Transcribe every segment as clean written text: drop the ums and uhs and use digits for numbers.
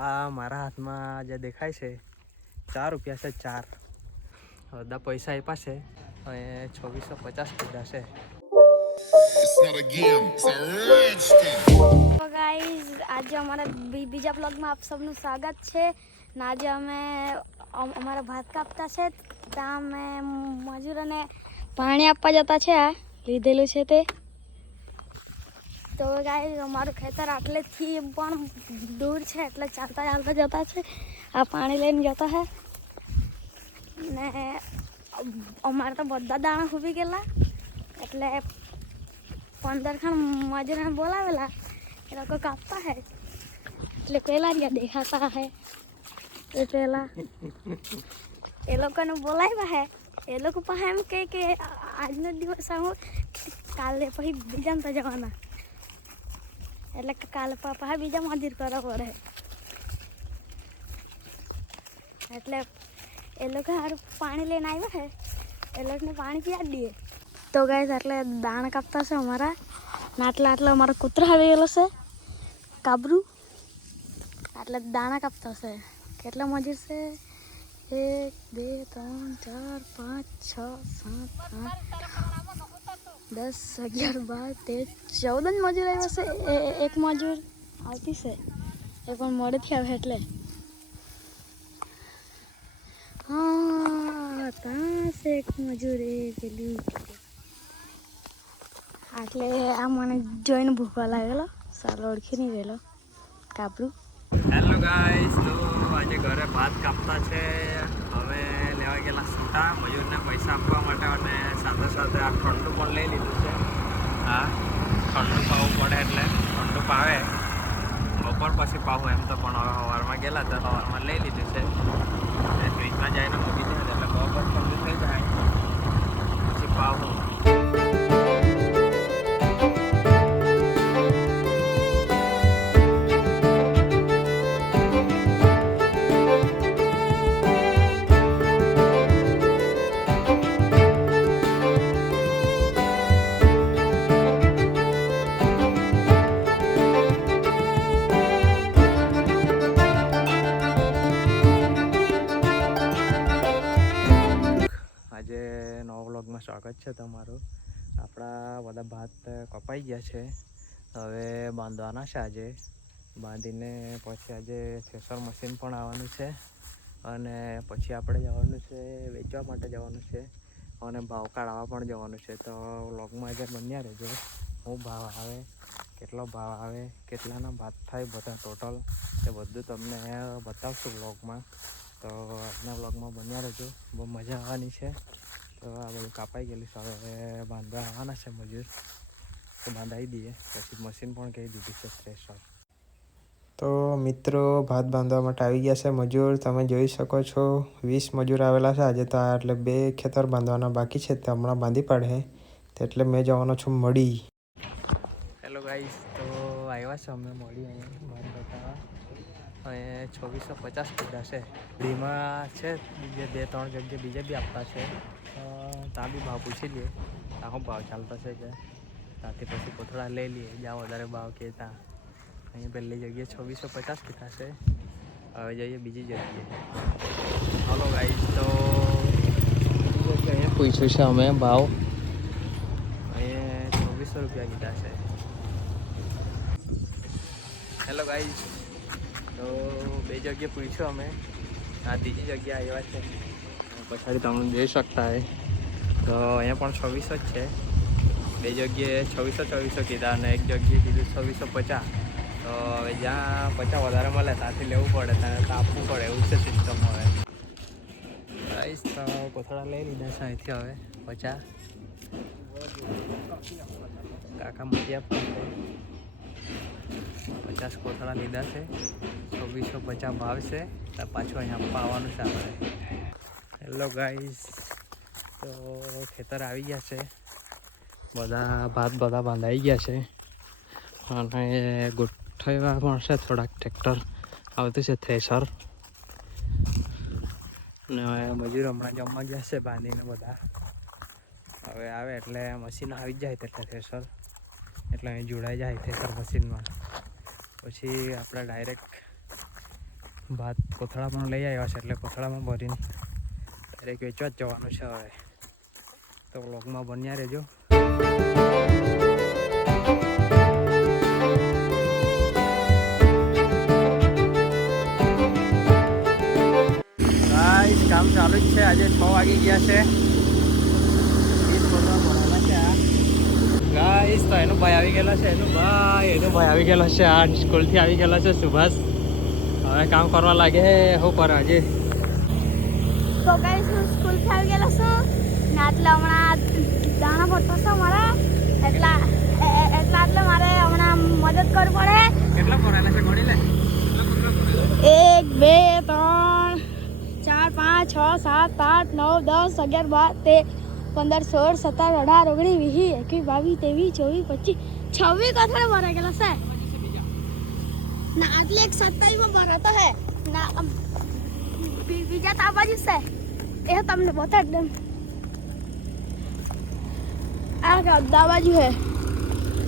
આ મારા હાથમાં જે દેખાય છે 4 રૂપિયા છે 4 બધા પૈસા આપ્યા છે અને 2650 કીધા છે. તો ગાઈઝ આજે અમારા બીજા બ્લોગમાં આપ સૌનું સ્વાગત છે ને આજે અમે અમારા ભાત કાપતા છે ત્યાં અમે મજૂરોને પાણી આપવા જતા છે. આ લીધેલું છે તે. તો ગાઈઝ અમારું ખેતર આટલેથી પણ દૂર છે એટલે ચાલતા ચાલતા જતા છે. આ પાણી લઈને જતા છે ને અમારે તો બધા દાણા ખૂબી ગયેલા એટલે 15 ખણ મજૂરોને બોલાવેલા એ લોકો કાપતા હે એટલે પેલા જ્યાં દેખાતા હે એ પેલા એ લોકોને બોલાવ્યા હે. એ લોકો પાસે એમ કહે કે આજનો દિવસ આવું કાલે પછી બીજાને તો જવાના એટલે કાલે પાછા બીજા મજૂર કરવા પડે એટલે એ લોકો સારું પાણી લઈને આવ્યા હે એ લોકોને પાણી પીવા દઈએ. તો ગાઈસ એટલે દાણા કાપતા છે અમારા આટલા અમારા કૂતરા આવી ગયેલો છે કાબરું એટલે દાણા કાપતા છે. કેટલા મજૂર છે 1 2 3 4 5 6 7 8 10 11 12 13 14 મજૂર આવ્યા છે. એક મજૂર આવતી છે એ પણ મોડેથી આવે એટલે હા ત્યાં છે એક મજૂર એ પેલી એટલે આ મને જોઈને ભૂખવા લાગેલો સારો ઓળખી નહીં રહેલો કાબરું. હેલો ગાઈસ, તો આજે ઘરે ભાત કાપતા છે. હવે લેવા ગયેલા છૂટા મજૂરને પૈસા આપવા માટે અને સાથે સાથે આ ઠંડુ પણ લઈ લીધું છે. હા, ઠંડુ પાવું પડે એટલે ઠંડુ પાવે બપોર પછી પાવું એમ તો, પણ હવે સવારમાં ગયેલા તો સવારમાં લઈ લીધું છે. ફ્રીજમાં જઈને મૂકી દે એટલે બપોર ઠંડુ થઈ જાય પછી પાવું. આજે નવા વ્લોગમાં સ્વાગત છે તમારું. આપણા બધા ભાત કપાઈ ગયા છે, હવે બાંધવાના છે. આજે બાંધીને પછી આજે થ્રેશર મશીન પણ આવવાનું છે અને પછી આપણે જવાનું છે વેચવા માટે જવાનું છે અને ભાવ કાઢવા પણ જવાનું છે. તો વ્લોગમાં આજે બન્યા રહેજો. શું ભાવ આવે, કેટલો ભાવ આવે, કેટલાના ભાત થાય બધા ટોટલ એ બધું તમને બતાવશું વ્લોગમાં. તો આજના વ્લોગમાં બન્યા રહેજો, બહુ મજા આવવાની છે. તો આ બધું કાપાઈ ગયેલું છે, હવે બાંધવા આવવાના છે મજૂર તો બાંધાવી દઈએ. પછી મશીન પણ કહી દીધું છે થ્રેશર. તો મિત્રો ભાત બાંધવા માટે આવી ગયા છે મજૂર. તમે જોઈ શકો છો 20 મજૂર આવેલા છે આજે તો. એટલે 2 ખેતર બાંધવાના બાકી છે તે હમણાં બાંધી પાડે એટલે મેં જવાનો છું મળી. હેલો ગાઈસ, તો આવ્યા છે અમે મળી અહીંયા ભાત બતાવવા. અહીંયા 2650 કીધા છે. ધીમા છે બીજે 2-3 જગ્યાએ બીજે બી આપતા છે. ત્યાં બી ભાવ પૂછી લઈએ ત્યાં શું ભાવ ચાલતો છે કે ત્યાંથી પછી કોથળા લઈ લઈએ જ્યાં વધારે ભાવ કે ત્યાં. અહીંયા પહેલી જગ્યાએ 2650 કીધા છે. હવે જઈએ બીજી જગ્યાએ. હાલો ગાઈસ, તો અહીંયા પૂછ્યું છે અમે ભાવ. અહીંયા 2600 રૂપિયા કીધા છે. હેલો ગાઈસ, તો 2 જગ્યાએ પૂછ્યું અમે, આ ત્રીજી જગ્યાએ આવ્યા છે. પછાડી તમને જોઈ શકતા હોય તો અહીંયા પણ 2600 જ છે. 2 જગ્યાએ 2600 કીધા અને એક જગ્યાએ કીધું 2650. તો હવે જ્યાં 50 વધારે મળે ત્યાંથી લેવું પડે, ત્યાં તો આપવું પડે એવું છે સિસ્ટમ. હવે ગાઈસ તો કોથળા લઈ લીધા છે અહીંથી. હવે 50 કાકા મૂકી આપવા છે. 50 કોથળા લીધા છે, 2650 ભાવ છે. તો પાછું અહીંયા આપવા આવવાનું છે આપણે. હેલો ગાઈસ, તો ખેતર આવી ગયા છે. બધા ભાત બાંધાઈ ગયા છે અને ગોઠવવા પણ છે. થોડાક ટ્રેક્ટર આવતું છે થ્રેશર ને મજૂર હમણાં જમવા ગયા છે બાંધીને બધા. હવે આવે એટલે મશીન આવી જાય એટલે થ્રેશર એટલે અહીં જોડાઈ જાય થ્રેશર મશીનમાં. પછી આપણે ડાયરેક્ટ ભાત કોથળામાં લઈ આવ્યા છે એટલે કોથળામાં ભરીને ડાયરેક્ટ વેચવા જ જવાનું છે હવે. તો વ્લોગમાં બન્યા રહેજો. ગાઈસ કામ ચાલુ જ છે. આજે 6 વાગી ગયા છે. ગાઈસ તો એનો ભાઈ આવી ગયેલો છે. એનો ભાઈ આવી ગયેલો છે. આ સ્કૂલથી આવી ગયેલો છે સુભાષ. હવે કામ કરવા લાગે હે. શું કરે આજે? તો ગાઈસ હું સ્કૂલથી આવી ગયેલો છું ને એટલે હમણાં દાણા ભરતો છે મારે એટલે મારે હમણાં મદદ કરવી પડે. કેટલા ભરેલા છે ગણી લે? 1 2 3 4 5 6 7 8 9 10 11 12 13 15 16 17 18 19 20 21 22 23 24 26 કથળે ભરાઈ ગયેલા છે ના આટલે એક 27 માં ભરાતો હે ના બીજા તો આ બાજુ છે એ તમને બતાડ દઉં. આ ગદ્દા બાજુ હે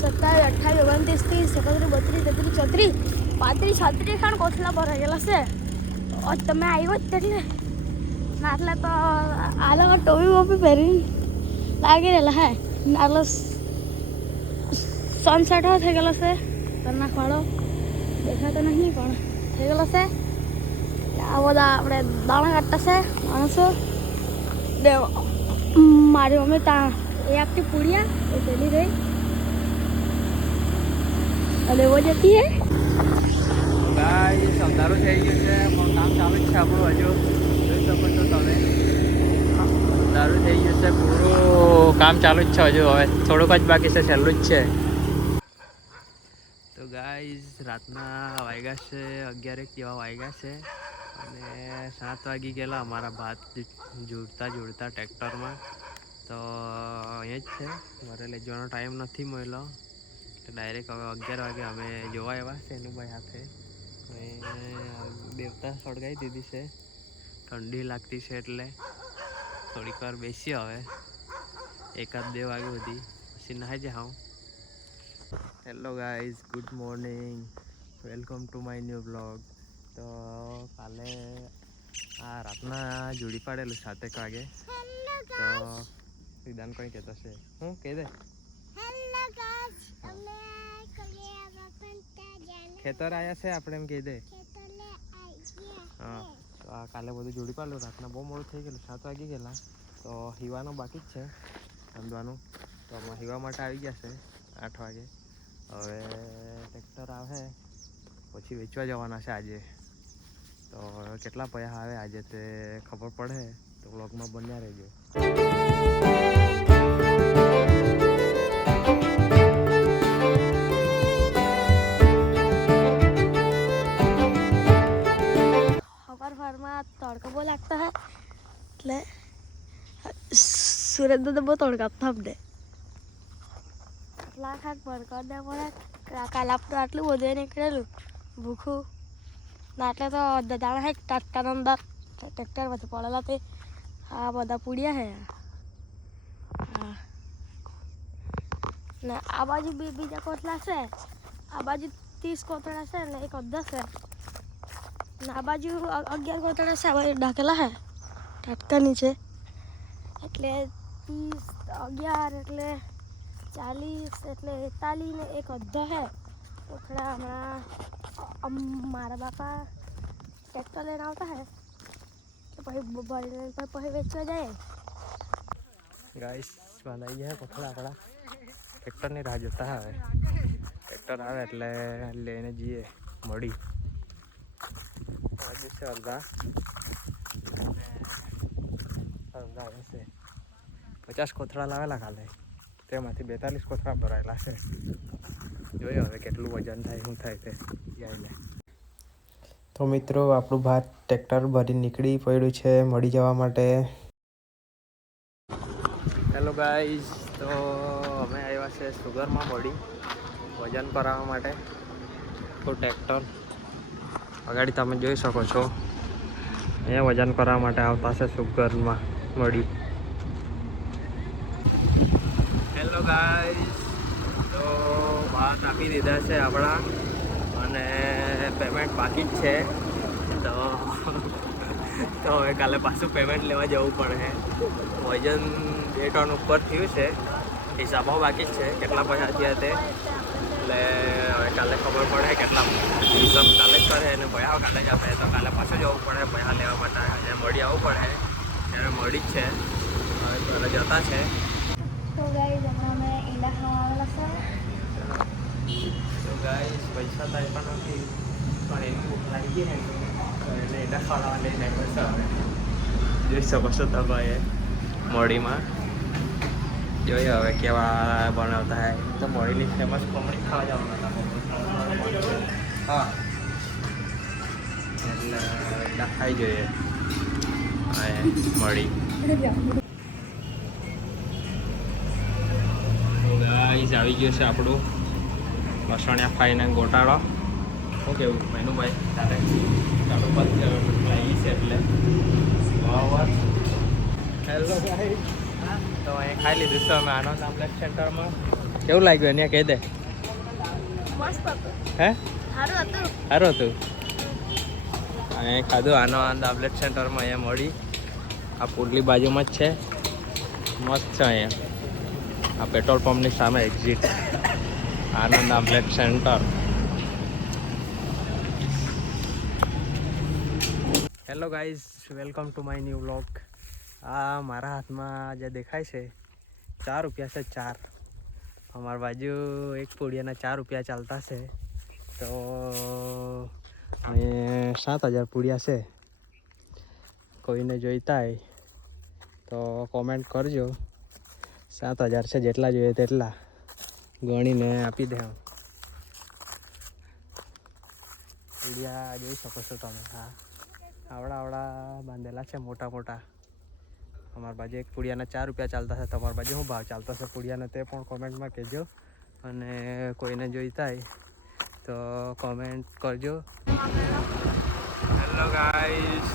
27 28 29 30 31 32 33 34 35 36 ખાન કોથળા ભરાઈ ગયેલા છે. તમે આવ્યો જ એટલે ના એટલે તો આલો ટોપી બોપી પહેરીને લાગી રહેલા હે આલો સનસેટ થઈ ગયેલો છે. કરના ખોળો દેખાતો નહીં પણ થઈ ગયેલો છે. આ બધા આપણે દાણા કાઢતા છે માણસો. મારી મમ્મી ત્યાં એ આપતી પૂડિયા એ પેલી રહી અને वो જતી હે. ગાઈસ અંધારું થઈ ગયું છે પણ કામ ચાલુ જ છે આપણું. હજુ જોઈ શકો છો તમે અંધારું થઈ ગયું છે. પૂરું કામ ચાલુ જ છે હજુ. હવે થોડુંક જ બાકી છે. છેલ્લું જ છે. તો ગાઈસ રાતના વાગ્યા છે 11 જેવા વાગ્યા છે અને 7 વાગી ગયેલા અમારા ભાત જોડતા ટ્રેક્ટરમાં. તો અહીંયા જ છે. મારે લઈ જવાનો ટાઈમ નથી મળ્યો તો ડાયરેક્ટ હવે 11 વાગે અમે જોવા આવ્યા છે એનું ભાઈ હાથે. દેવતા સળગાવી દીધી છે. ઠંડી લાગતી છે એટલે થોડીક વાર બેસી હવે 1-2 વાગે સુધી પછી નહાઈ જાઉં. Hello guys, good morning, welcome to my new blog. તો કાલે આ રાતના જોડી પાડેલું 7 વાગે. તો વિધાન કોઈ કહેતો છે હું કહી દે ખેતર આવ્યા છે આપણે એમ કહી દે. હા તો આ કાલે બધું જોડી પાડેલું. રાતના બહુ મોડું થઈ ગયેલું 7 વાગી ગયેલા. તો હીવાનો બાકી જ છે સમજવાનું. તો આમાં હીવા માટે આવી ગયા છે 8 વાગે. હવે ટ્રેક્ટર આવે પછી વેચવા જવાના છે આજે. તો કેટલા પૈસા આવે આજે તે ખબર પડે તો વ્લોગમાં બન્યા રહેજો. સવારમાં તડકો બહુ લાગતા હે એટલે સુરત તો બહુ તડકો આપતા અમને એટલા ખાક ભડકા દે પડે. કાલે આપણે આટલું બધું નીકળેલું ભૂખું ના એટલે તો દાણા હે ટ્રેક્ટર અંદર ટ્રેક્ટર બધું પડેલા તે આ બધા પૂડ્યા હે. હા ને આ બાજુ બીજા કોથળા છે. આ બાજુ 30 કોથળા છે ને એક અડધા છે ને આ બાજુ 11 કોથળા છે. આ બાજુ ઢાકેલા હે ટ્રેક્ટર નીચે એટલે 30 11 એટલે 40 એટલે 41 ને એક અડધા હે કોથળા. હમણાં મારા બાપા ટ્રેક્ટર લઈને આવતા હે તો પછી ભરીને પછી વેચવા જાય. ગાઈસ બાંધાઈ ગયા કોથળા આપણા. ટ્રેક્ટરની રાહ જોતા હવે ટ્રેક્ટર આવે એટલે લઈને જઈએ મળી. આજે છે અડધા હશે 50 કોથળા લાવેલા કાલે. તેમાંથી 42 કોથળા ભરાયેલા છે. જોઈએ હવે કેટલું વજન થાય શું થાય તે જાય. તો મિત્રો આપણું ભાત ટ્રેક્ટર ભરી નીકળી પડ્યું છે મળી જવા માટે. હેલો ગાઈઝ, તો અમે આવ્યા છે સુગરમાં મળી વજન કરાવવા માટે. તો ટ્રેક્ટર આગળ તમે જોઈ શકો છો અહીંયા વજન કરવા માટે આવતા છે સુગરમાં મળી. હેલો ગાઈઝ, તો ભાત આપી દીધા છે આપણા અને પેમેન્ટ બાકી જ છે. તો હવે કાલે પાછું પેમેન્ટ લેવા જવું પડે. વજન 2 ટન ઉપર થયું છે, હિસાબો બાકી જ છે કેટલા પૈસા થયા તે. એટલે હવે કાલે ખબર પડે કેટલા હિસાબ કાલે જ કરે અને પૈસા કાલે જ આપે. તો કાલે પાછું જવું પડે પૈસા લેવા માટે. આજે મળી આવવું પડે, ત્યારે મળી જ છે. હવે ઘરે જતા છે. તો ગાઈસ હમણાં અમે ઈંડા ખાવા આવેલા છે. તો ગાઈસ પૈસા તો આપ્યા નથી, પણ એની ભૂખ લાગી ગઈ ને તો એને ઈંડા ખાવા લઈને પૈસા આવે. જોઈ શકો છો તમે એ મોડીમાં. જોઈએ હવે કેવા બનાવતા હે. તો મોડીની ફેમસ ખમણી ખાવા જવાના હતા. હા, એટલે ઈંડા ખાઈ જોઈએ મળી. ગાઈસ આવી ગયો છે આપણું લસણિયા ફાઈને ગોટાળો. શું કેવું મેનુભાઈ? તારે ચાલુ લાગી છે એટલે બરાબર. હેલો ગાઈસ, તો અહીં ખાઈ લીધું છે અમે આનંદ આમલેટ સેન્ટરમાં. કેવું લાગ્યું એને કહી દે. મસ્ત હતું. હે? સારું હતું. સારું હતું. અહીં ખાધું આનંદ આમલેટ સેન્ટરમાં. અહીંયા મળી આ પુડલી બાજુમાં જ છે. મસ્ત છે અહીંયા. આ પેટ્રોલ પંપની સામે exit Anand omelette centre. Hello guys, welcome to my new vlog. આ મારા હાથમાં જે દેખાય છે 4 રૂપિયા છે. 4 અમારી બાજુ એક પૂડિયાના 4 રૂપિયા ચાલતા છે. તો અહીં 7,000 પૂડિયા છે. કોઈને જોઈતા હોય તો કોમેન્ટ કરજો. 7,000 છે, જેટલા જોઈએ તેટલા ગણીને આપી દે. પૂડિયા જોઈ શકો છો તમે. હા, આવડા બાંધેલા છે મોટા મોટા. અમારી બાજુ એક પૂડિયાના 4 રૂપિયા ચાલતા છે. તમારી બાજુ શું ભાવ ચાલતો છે પૂડિયાનો તે પણ કોમેન્ટમાં કહેજો. અને કોઈને જોઈતા હોય તો કોમેન્ટ કરજો. હેલો ગાઈસ,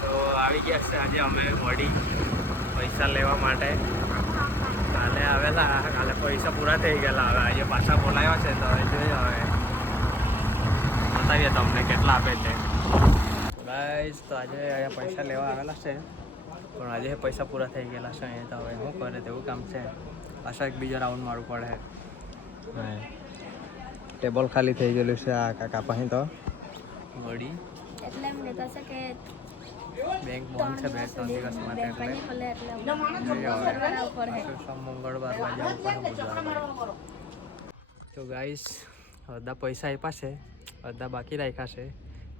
તો આવી ગયા છે આજે અમે મળી પૈસા લેવા માટે. કાલે આવેલા, કાલે પૈસા પૂરા થઈ ગયેલા. હવે આજે પાછા બોલાવ્યા છે તો હવે જોઈએ, હવે બતાવીએ તમને કેટલા આપે છે. ગાઈસ, તો આજે અહીંયા પૈસા લેવા આવેલા છે, પણ આજે પૈસા પૂરા થઈ ગયેલા છે. અહીંયા તો હવે શું કરે તેવું કામ છે. પાછા એક બીજો રાઉન્ડ મારવું પડે. ટેબલ ખાલી થઈ ગયેલું છે આ કાકા પાસે. તો મળી એટલે એમ કહેતા છે કે બેંક બંધ છે 2-3 દિવસ માટે. એટલે મંગળવારમાં જવું પડે, બુધવારમાં. તો ગાઈસ, અડધા પૈસા આપ્યા છે, અડધા બાકી રાખ્યા છે.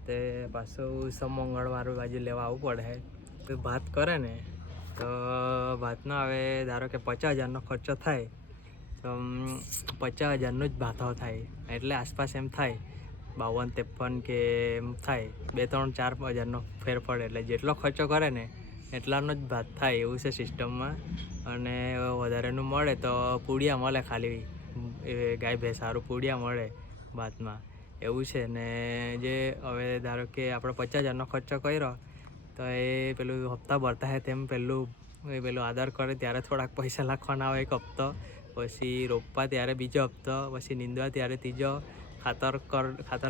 તે પાછું મંગળવાર બાજુ લેવા આવવું પડે. તો ભાત કરે ને તો ભાતનો હવે ધારો કે 50,000નો ખર્ચો થાય તો 50,000નો જ ભાતો થાય. એટલે આસપાસ એમ થાય 52-53 કે એમ થાય. 2-3-4,000નો ફેર પડે. એટલે જેટલો ખર્ચો કરે ને એટલાનો જ ભાત થાય એવું છે સિસ્ટમમાં. અને વધારેનું મળે તો પૂડિયા મળે, ખાલી એ ગાય ભેંસ સારું પૂડિયા મળે ભાતમાં એવું છે. ને જે હવે ધારો કે આપણે 50,000નો ખર્ચો કર્યો તો એ પેલું હપ્તા ભરતા હોય તેમ પેલું આધાર કરે ત્યારે થોડાક પૈસા નાખવાના આવે એક હપ્તો, પછી રોપવા ત્યારે બીજો હપ્તો, પછી નીંદવા ત્યારે ત્રીજો, ખાતર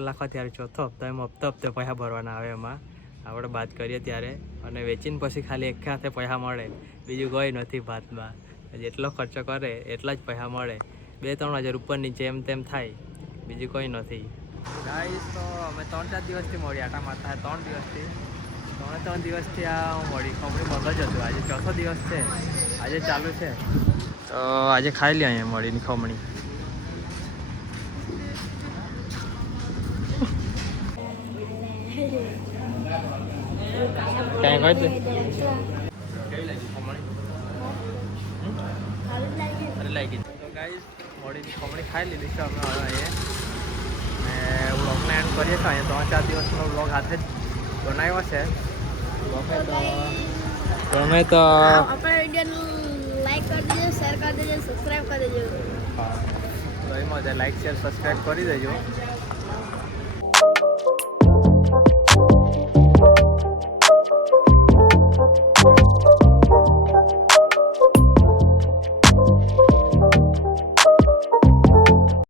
નાખવા ત્યારે ચોથો હપ્તો. એમ હપ્તે પૈસા ભરવાના આવે એમાં આપણે ભાત કરીએ ત્યારે. અને વેચીને પછી ખાલી એક હાથે પૈસા મળે, બીજું કોઈ નથી ભાતમાં. જેટલો ખર્ચો કરે એટલા જ પૈસા મળે. 2-3 હજાર ઉપર નીચે એમ તેમ થાય, બીજું કોઈ નથી. ગાઈસ, તો અમે 3-4 દિવસથી મળી આટા મારતા. 3 દિવસથી આ મળી ખમણી બંધ જ હતું. આજે ચોથો દિવસ છે, આજે ચાલુ છે. તો આજે ખાઈ લે અહીંયા મળીની ખમણી. ક્યાંય કહી દે કેવી લાગી ખમણી? અરે લાગી. તો ગાઈસ, મોડીની ખમણી ખાઈ લીધી છે અમે. હવે અહીંયા ને વ્લોગને એન્ડ કરીએ છીએ. અહીંયા 3-4 દિવસનો વ્લોગ હાથે જ બનાવ્યો છે. તમે તો આપણા વિડીયોનું લાઈક કરી દેજો, શેર કરી દેજો, સબસ્ક્રાઈબ કરી દેજો. હા, તો એમાં લાઈક શેર સબસ્ક્રાઈબ કરી દેજો.